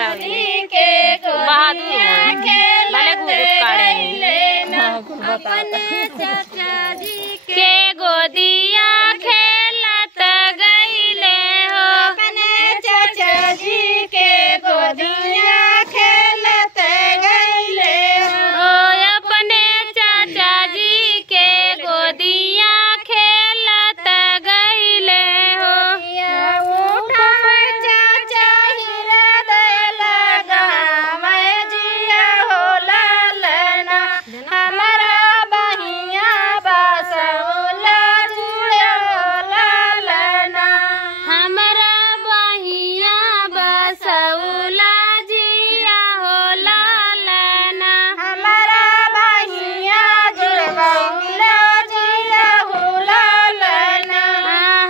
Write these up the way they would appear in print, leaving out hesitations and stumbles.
बारह बहादुर भले अपने चाचा जी के गोदिया खेलत गईले हो। अपने चाचा जी के गोदिया खेलत गईले हो। अपने चाचा जी के गोदिया खेलत गईले हो। चाचा हृदय लगावे जिया हो लालना हमारा बहिया बसौला जुड़े हो लालना हमारा बहिया बसौला जिया हो लालना हमारा बहिया जुड़वौला जिया हो लालना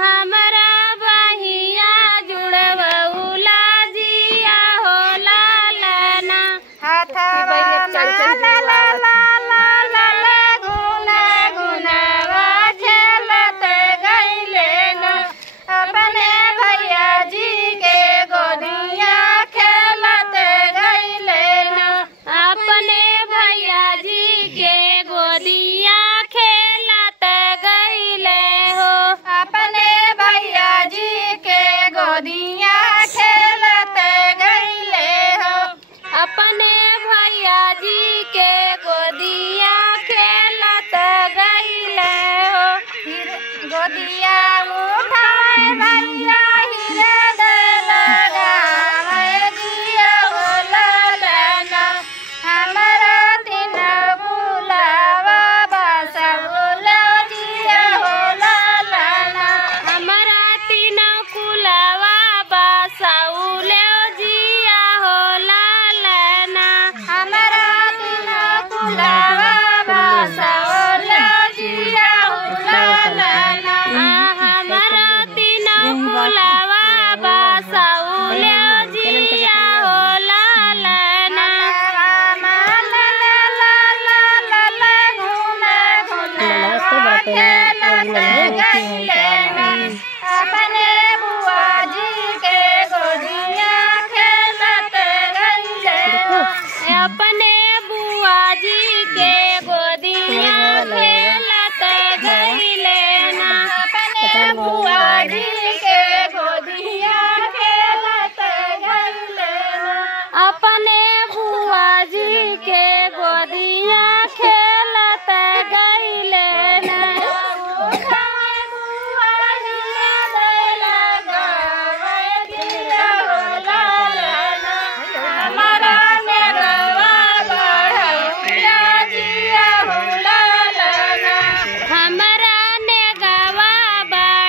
हमारा बहिया जुड़वौला जिया हो लालना हाथवा ला ला ला ला ला गुना गुनावा खेलत गईले न। अपने भैया जी के गोदिया खेलत गईले न। अपने भैया जी के गोदिया खेलत गईले हो। अपने भैया जी के गोदिया खेलत गईले हो। अपने भैया जी के गोदिया खेलत गईले हो। गोदिया उठावे भैया हृदय लगावे जिया हो लालना हमारा दिन बुलावा बसौला जिया हो लालना हमारा तीन कुलावा बसौला जिया हो लालना हमारा तीन कुलावा बसौला जिया हो लालना हमारा तीन कुलावा बसौला जिया हो लालना अपने बुआ जी के गोदिया खेलत गईले अपने बुआ जी के गोदिया खेलत गईले ना अपने बुआ जी के गोदिया खेलत गईले ना अपने बुआ जी के गोदिया खेलत गईले ना हमारा नेगवा बढ़ौला जिया हो लालना हमारा नेगवा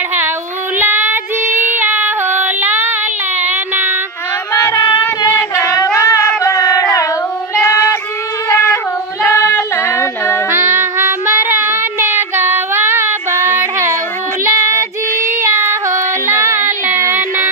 बढ़ौला जिया हो लालना हमारा नेगवा बढ़ौला जिया हो लालना हमारा नेगवा बढ़ौला जिया हो लालना।